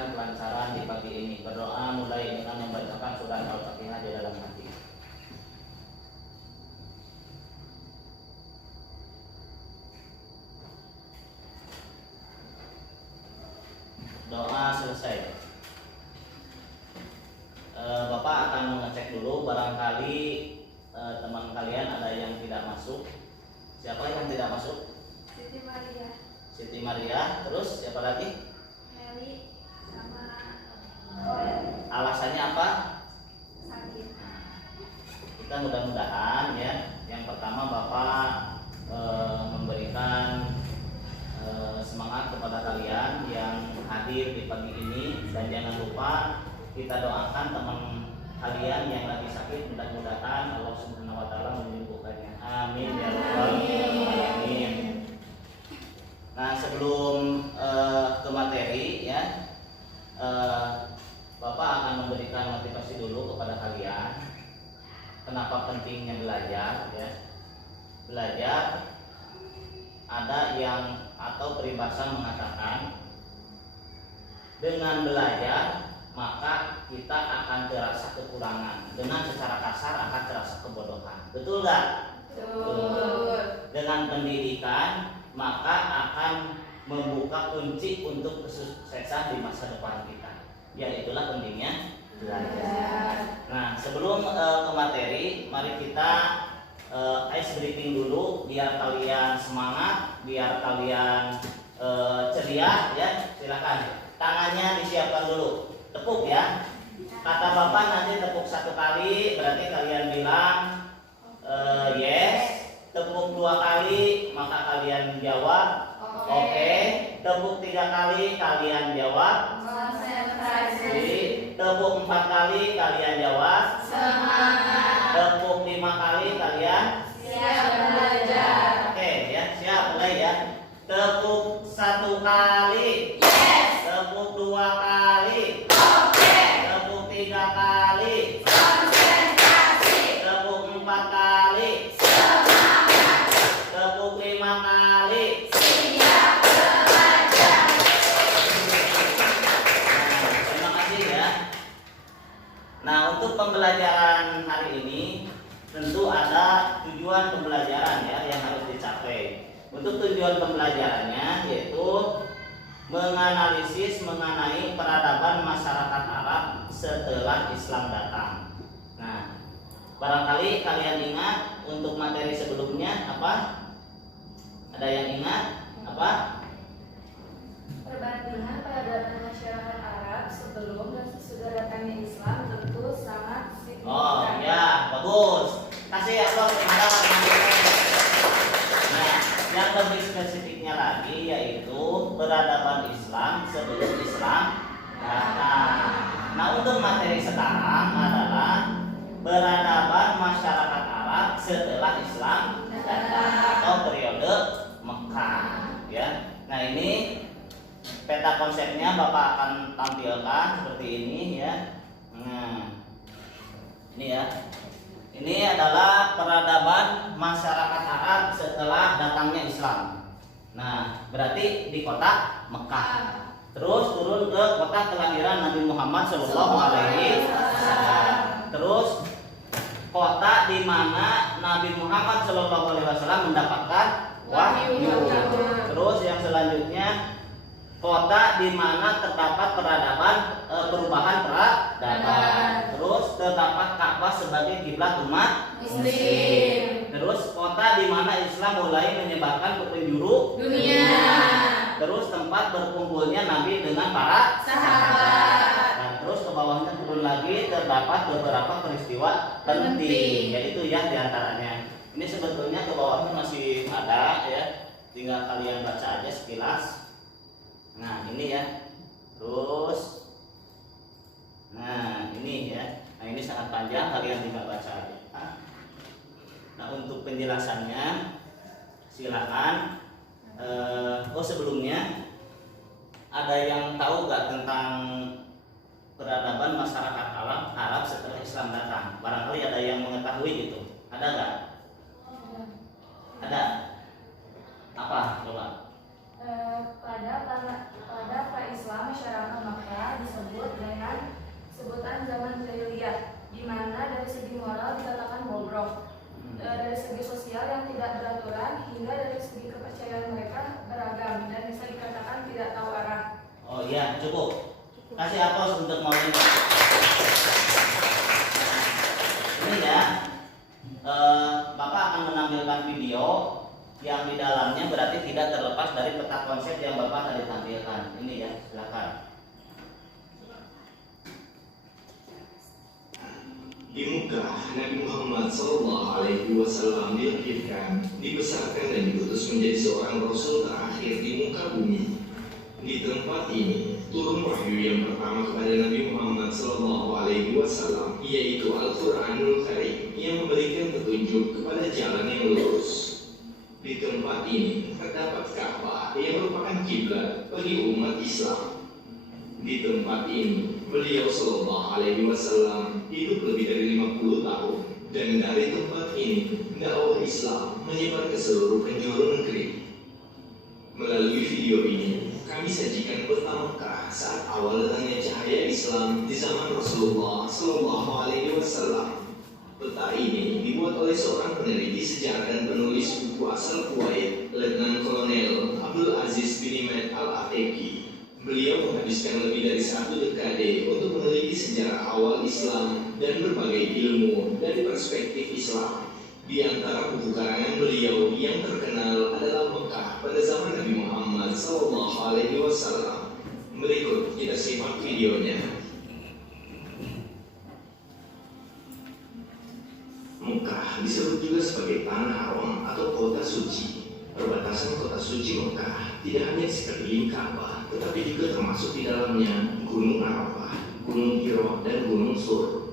memberikan kelancaran di pagi ini. Berdoa mulai dengan membacakan surah Al-Fatihah di dalam hati. Doa selesai. Bapak akan mengecek dulu, barangkali teman kalian ada yang tidak masuk. Siapa yang tidak masuk? Siti Maria. Siti Maria. Terus siapa lagi? Meli sama Alasannya apa? sakit. Kita mudah-mudahan ya. Yang pertama Bapak memberikan semangat kepada kalian yang hadir di pagi ini, dan jangan lupa kita doakan teman kalian yang lagi sakit, mudah-mudahan Allah Subhanahu wa taala menyembuhkannya. Amin ya rabbal alamin. Nah, sebelum ke materi ya, Bapak akan memberikan motivasi dulu kepada kalian. Kenapa pentingnya belajar ya? Belajar, ada yang atau peribahasa mengatakan dengan belajar maka kita akan terasa kekurangan, dengan secara kasar akan terasa kebodohan. Betul nggak? Betul. Dengan pendidikan maka akan membuka kunci untuk kesuksesan di masa depan kita. Ya, itulah pentingnya belajar. Nah, sebelum ke materi, mari kita ice breathing dulu biar kalian semangat, biar kalian ceria ya. Silakan. Tangannya disiapkan dulu. Tepuk ya. Kata Bapak nanti tepuk 1 kali berarti kalian bilang yes. Tepuk 2 kali maka kalian jawab oke. Tepuk 3 kali kalian jawab Konsentrasi. Tepuk 4 kali kalian jawab Semangat. Tepuk 5 kali kalian Siap belajar. oke ya, siap mulai ya. Tepuk 1 kali Yes. tepuk 2 kali Oke. tepuk 3 kali Konsentrasi. tepuk 4 kali Semangat. tepuk 5 kali. Siap belajar. Nah, terima kasih ya. Nah, untuk pembelajaran hari ini tentu ada tujuan pembelajaran ya yang harus dicapai. Untuk tujuan pembelajarannya yaitu menganalisis mengenai peradaban masyarakat Arab setelah Islam datang. Nah, barangkali kalian ingat untuk materi sebelumnya apa? Ada yang ingat apa? Perbandingan peradaban masyarakat Arab sebelum dan sesudah datangnya Islam tentu sangat signifikan. Oh ya, bagus. Kasih aplaus kepada teman-teman. Nah, yang lebih spesifiknya lagi yaitu peradaban Islam sebelum Islam datang. Nah, untuk materi sekarang adalah peradaban masyarakat Arab setelah Islam datang atau periode Mekah ya. Nah, ini peta konsepnya Bapak akan tampilkan seperti ini ya. Nah, ini ya. Ini adalah peradaban masyarakat Arab setelah datangnya Islam. Nah, berarti di kota Mekah. Terus turun ke kota kelahiran Nabi Muhammad SAW. Terus kota di mana Nabi Muhammad SAW mendapatkan wahyu. Terus yang selanjutnya kota di mana terdapat peradaban perubahan peradaban. Terus terdapat Ka'bah sebagai kiblat umat Muslim. Terus kota di mana Islam mulai menyebarkan ke penjuru Dunia. Terus tempat berkumpulnya Nabi dengan para Sahabat. Dan terus ke bawahnya turun lagi terdapat beberapa peristiwa penting, yaitu ya diantaranya. Ini sebetulnya ke bawahnya masih ada ya, tinggal kalian baca aja sekilas. Nah, ini ya. Terus nah, ini ya. Nah, ini sangat panjang, kalian tinggal baca aja. Nah, untuk penjelasannya silakan. Sebelumnya ada yang tahu gak tentang peradaban masyarakat Arab setelah Islam datang? Barangkali ada yang mengetahui gitu. Ada gak? Ada. Apa? Coba. Pada pra-Islam masyarakat Mekah Ya, cukup. Kasih aplaus untuk Maulina. Ini ya, Bapak akan menampilkan video yang di dalamnya berarti tidak terlepas dari peta konsep yang Bapak tadi tampilkan. Ini ya, silakan. Di Mekah, Nabi Muhammad SAW dilahirkan, dibesarkan dan diutus menjadi seorang Rasul terakhir di muka bumi. Di tempat ini turun wahyu yang pertama kepada Nabi Muhammad SAW, yaitu Al-Quranul Karim yang memberikan petunjuk kepada jalan yang lurus. Di tempat ini terdapat Ka'bah yang merupakan kiblat bagi umat Islam. Di tempat ini beliau SAW hidup lebih dari 50 tahun, dan dari tempat ini dakwah Islam menyebar ke seluruh penjuru negeri. Melalui video ini kami sajikan peta Mekah saat awal datangnya cahaya Islam di zaman Rasulullah SAW. Peta ini dibuat oleh seorang peneliti sejarah dan penulis buku asal Kuwait, Letnan Kolonel Abdul Aziz bin Ahmed Al-Ateki. Beliau menghabiskan lebih dari 1 dekade untuk meneliti sejarah awal Islam dan berbagai ilmu dari perspektif Islam. Di antara buku karangan beliau yang terkenal adalah Mekah pada zaman Nabi Muhammad SAW. Berikut kita simak videonya. Mekah disebut juga sebagai Tanah Haram atau Kota Suci. Perbatasan Kota Suci Mekah tidak hanya di sekeliling Ka'bah, tetapi juga termasuk di dalamnya Gunung Arafah, Gunung Hira, dan Gunung Sur.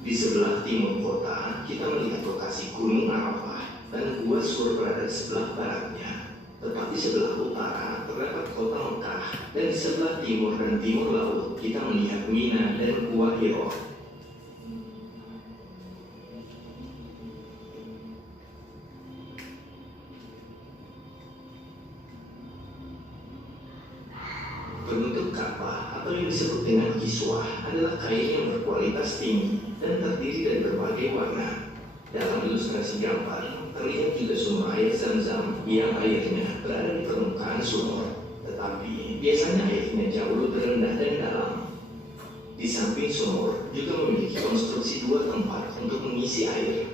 Di sebelah timur kota, kita melihat lokasi Gunung Arafah dan Gua Sur berada di sebelah baratnya. Tepat di sebelah utara terdapat kota Mekah, dan di sebelah timur dan timur laut kita melihat Mina dan Gua Hira. Penutup Ka'bah atau yang disebut dengan kiswah adalah kain yang berkualitas tinggi dan terdiri dari berbagai warna. Dalam ilustrasi gambar terlihat juga sumber air Zam-Zam yang airnya berada di permukaan sumur, tetapi biasanya airnya jauh lebih rendah dan dalam. Di samping sumur juga memiliki konstruksi 2 tempat untuk mengisi air.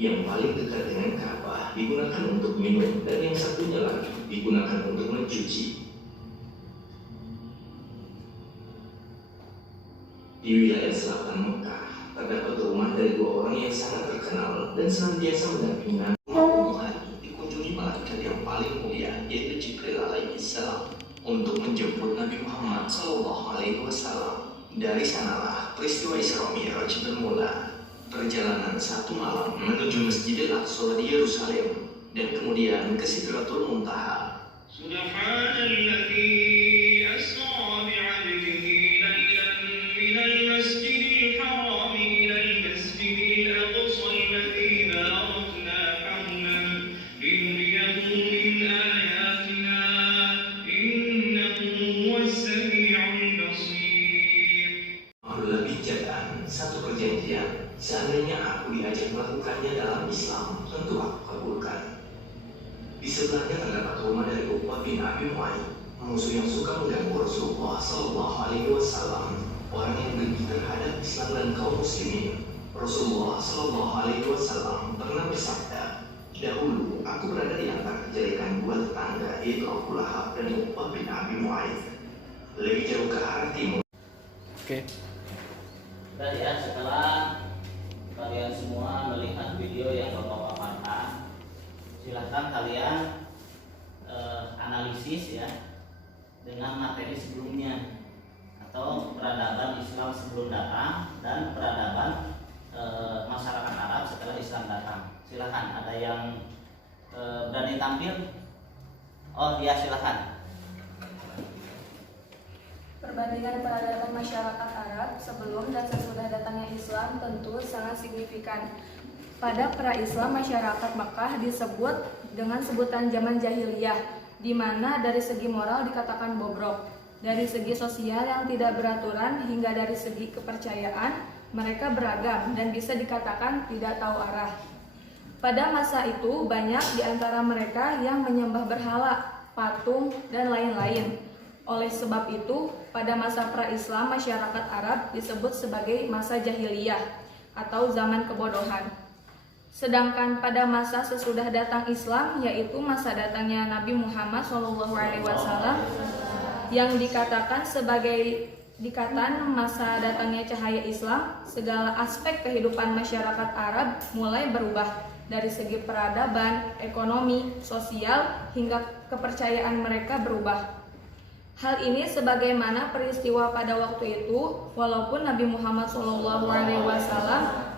Yang paling dekat dengan Ka'bah digunakan untuk minum, dan yang satunya lagi digunakan untuk mencuci. Di wilayah selatan Mekah terdapat rumah dari 2 orang yang sangat terkenal dan senantiasa mendampingi Nabi Muhammad. Dikunjungi malaikat yang paling mulia, yaitu Jibril alaihissalam, untuk menjemput Nabi Muhammad SAW. Dari sanalah peristiwa Isra Mi'raj bermula. Perjalanan 1 malam menuju Masjidil Aqsa di Yerusalem, dan kemudian ke Sidratul Muntaha. Satu perjanjian, seandainya aku diajak melakukannya dalam Islam, tentu aku kabulkan. Di sebelahnya terdapat rumah dari Uqbah bin Abi Mu'ayyid, musuh yang suka mengganggu Rasulullah SAW, orang yang benci terhadap Islam dan kaum muslimin. Rasulullah SAW pernah bersabda, "Dahulu aku berada di antara kejelekan 2 tetangga, yaitu Abu Lahab dan Uqbah bin Abi Mu'ayyid." Lebih jauh ke arah timur. Oke. Dan ya, setelah kalian semua melihat video yang Bapak paparkan, silahkan kalian analisis ya dengan materi sebelumnya, atau peradaban Islam sebelum datang dan peradaban masyarakat Arab setelah Islam datang. Silahkan, ada yang berani tampil? Oh ya, silahkan. Perbandingan peradaban masyarakat Arab sebelum dan sesudah datangnya Islam tentu sangat signifikan. Pada pra-Islam, masyarakat Mekah disebut dengan sebutan zaman jahiliyah, di mana dari segi moral dikatakan bobrok, dari segi sosial yang tidak beraturan, hingga dari segi kepercayaan mereka beragam dan bisa dikatakan tidak tahu arah. Pada masa itu banyak di antara mereka yang menyembah berhala, patung, dan lain-lain. Oleh sebab itu, pada masa pra-Islam masyarakat Arab disebut sebagai masa jahiliyah atau zaman kebodohan. Sedangkan pada masa sesudah datang Islam, yaitu masa datangnya Nabi Muhammad SAW, yang dikatakan sebagai masa datangnya cahaya Islam, segala aspek kehidupan masyarakat Arab mulai berubah dari segi peradaban, ekonomi, sosial, hingga kepercayaan mereka berubah. Hal ini sebagaimana peristiwa pada waktu itu, walaupun Nabi Muhammad SAW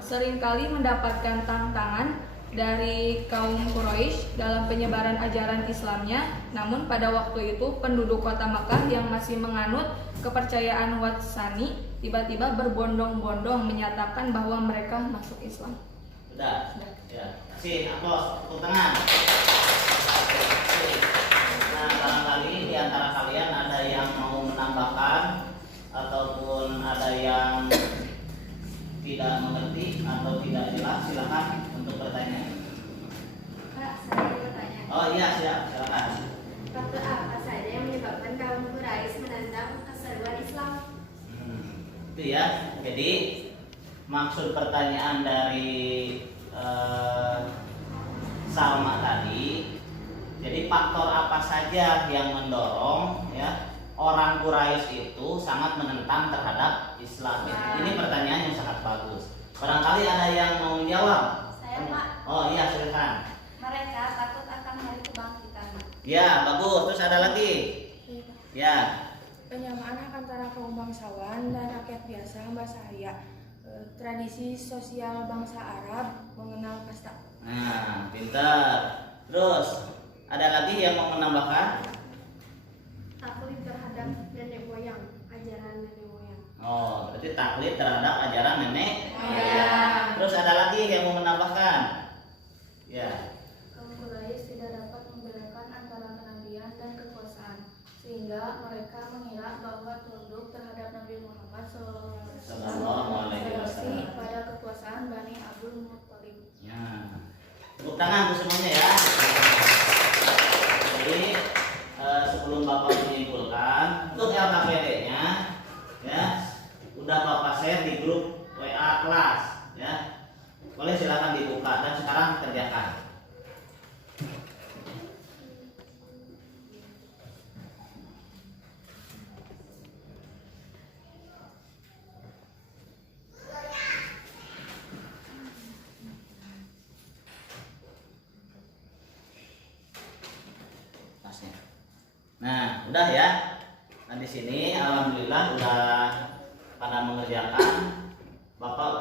seringkali mendapatkan tantangan dari kaum Quraisy dalam penyebaran ajaran Islamnya, namun pada waktu itu penduduk kota Makkah yang masih menganut kepercayaan Watsani tiba-tiba berbondong-bondong menyatakan bahwa mereka masuk Islam. Sudah. Ya. Kasih aplaus, tepuk tangan. Nah, barangkali di antara kalian ada yang mau menambahkan ataupun ada yang tidak mengerti atau tidak jelas, silakan untuk bertanya. Pak, saya mau bertanya. Oh iya, silakan. Faktor apa saja yang menyebabkan kaum Quraisy menentang keseruan Islam? Itu ya. Jadi maksud pertanyaan dari Salma tadi, jadi faktor apa saja yang mendorong ya orang Quraisy itu sangat menentang terhadap Islam? Ini pertanyaan yang sangat bagus. Barangkali ada yang mau menjawab? Saya, Pak. Oh iya, silakan. Mereka takut akan hari kebangkitan. Ya, bagus. Terus ada lagi? Ya. Penyamaan hak antara kaum bangsawan dan rakyat biasa, Mbak Saya. Tradisi sosial bangsa Arab mengenal kasta. Nah, pintar. Terus ada lagi yang mau menambahkan? Taklid terhadap nenek moyang, ajaran nenek moyang. Oh, berarti taklid terhadap ajaran nenek. Ya. Terus ada lagi yang mau menambahkan? Ya. Kaum Quraisy tidak dapat membedakan antara kenabian dan kekuasaan, sehingga mereka mengira bahwa tunduk terhadap Nabi Muhammad SAW versi pada kekuasaan Bani Abdul Muttalib. Ya. Tepuk tangan untuk semuanya ya. Jadi sebelum Bapak menyimpulkan untuk LKPD-nya ya, udah Bapak share di grup WA kelas ya. Boleh silakan dibuka dan sekarang kerjakan. Nah, udah ya. Nah, di sini alhamdulillah udah pada mengerjakan. Bapak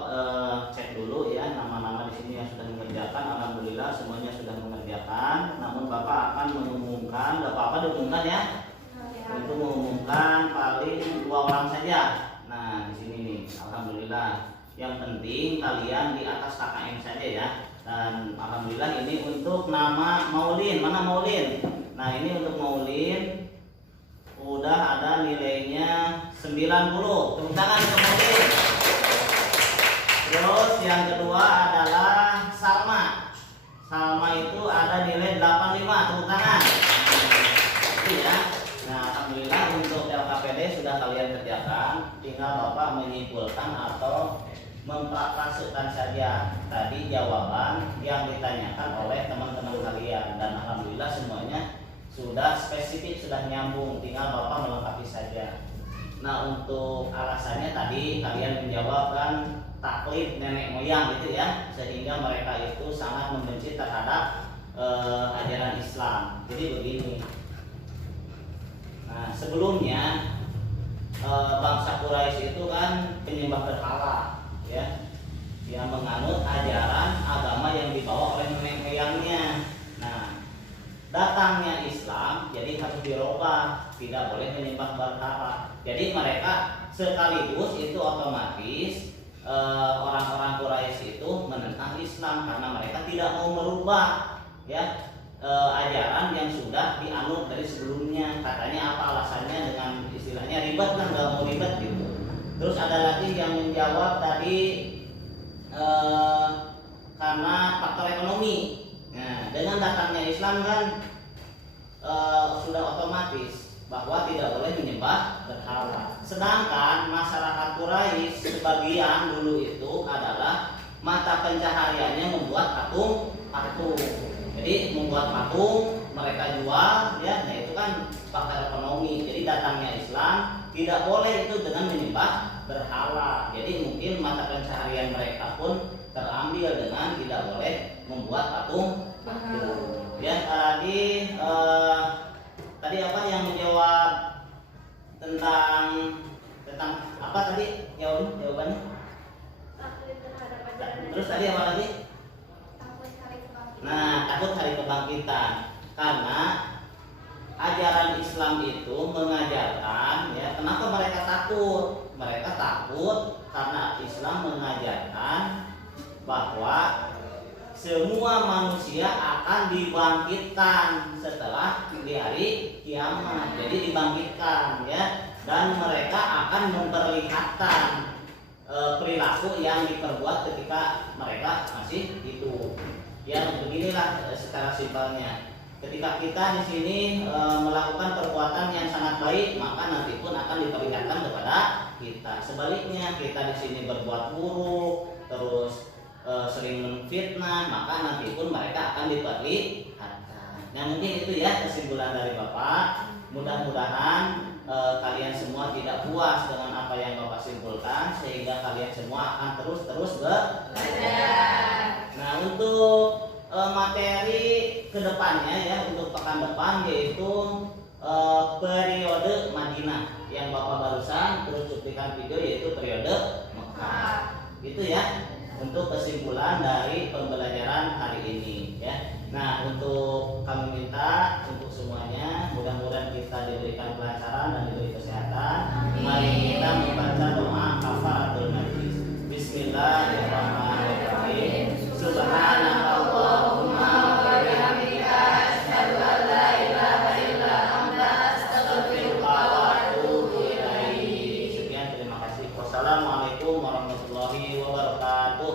cek dulu ya nama-nama di sini yang sudah mengerjakan. Alhamdulillah semuanya sudah mengerjakan. Namun Bapak akan mengumumkan, Bapak diumumkan ya. Untuk mengumumkan paling 2 orang saja. Nah, di sini nih, alhamdulillah. Yang penting kalian di atas KKM saja ya. Dan alhamdulillah ini untuk nama Maulin. Mana Maulin? Nah, ini untuk Maulin udah ada nilainya 90. Tepuk tangan untuk Maulin. Terus yang kedua adalah Salma. Salma itu ada nilai 85. Tepuk tangan. Itu ya. Nah, alhamdulillah untuk LKPD sudah kalian kerjakan. Tinggal Bapak menyimpulkan atau mempraktikkan saja tadi jawaban yang ditanyakan oleh teman-teman kalian, dan alhamdulillah semuanya sudah spesifik, sudah nyambung, tinggal Bapak melengkapi saja. Nah, untuk alasannya tadi kalian menjawabkan taklid nenek moyang gitu ya, sehingga mereka itu sangat membenci terhadap ajaran Islam. Jadi begini. Nah, sebelumnya bangsa Quraisy itu kan penyembah berhala ya, yang menganut ajaran agama yang dibawa oleh nenek moyangnya. Nah, datangnya Islam jadi harus dirubah, tidak boleh menyembah berhala. Jadi mereka sekaligus itu otomatis orang-orang Quraisy itu menentang Islam karena mereka tidak mau merubah ya ajaran yang sudah dianut dari sebelumnya. Katanya apa alasannya, dengan istilahnya ribet kan, nggak mau ribet gitu. Terus ada lagi yang menjawab tadi karena faktor ekonomi. Nah, dengan datangnya Islam kan sudah otomatis bahwa tidak boleh menyembah berhala. Sedangkan masyarakat Quraisy sebagian dulu itu adalah mata pencahariannya membuat patung. Jadi membuat patung mereka jual, ya, nah itu kan faktor ekonomi. Jadi datangnya Islam tidak boleh itu dengan menyembah berhala. Jadi mungkin mata pencaharian mereka pun terambil dengan tidak boleh membuat patung. Ya, tadi apa yang menjawab tentang apa tadi jawabannya? Takut terhadap ajaran. Terus tadi apa lagi? Takut hari kebangkitan. Nah, takut hari kebangkitan karena ajaran Islam itu mengajarkan, ya, kenapa mereka takut? Mereka takut karena Islam mengajarkan bahwa semua manusia akan dibangkitkan setelah di hari kiamat. Jadi dibangkitkan, ya, dan mereka akan memperlihatkan perilaku yang diperbuat ketika mereka masih hidup. Ya, beginilah secara simpelnya. Ketika kita di sini melakukan perbuatan yang sangat baik, maka nanti pun akan diperlihatkan kepada kita. Sebaliknya, kita di sini berbuat buruk, terus sering menfitnah, maka nanti pun mereka akan diperlihatkan. Nah, mungkin itu ya kesimpulan dari Bapak. Mudah-mudahan kalian semua tidak puas dengan apa yang Bapak simpulkan, sehingga kalian semua akan terus belajar. Nah, untuk materi kedepannya, ya, untuk pekan depan yaitu periode Madinah yang Bapak barusan terus cuplikan video, yaitu periode Mekah. Itu ya untuk kesimpulan dari pembelajaran hari ini, ya. Nah, untuk kami minta untuk semuanya mudah-mudahan kita diberikan kelancaran dan diberi kesehatan. Mari kita membaca doa kafaratul majlis. Bismillahirrahmanirrahim. Subhanallahumma wa bihamdika asyhadu an la ilaha illa anta astaghfiruka wa atubu ilaik. Sekian, terima kasih. Wassalamualaikum warahmatullahi wabarakatuh.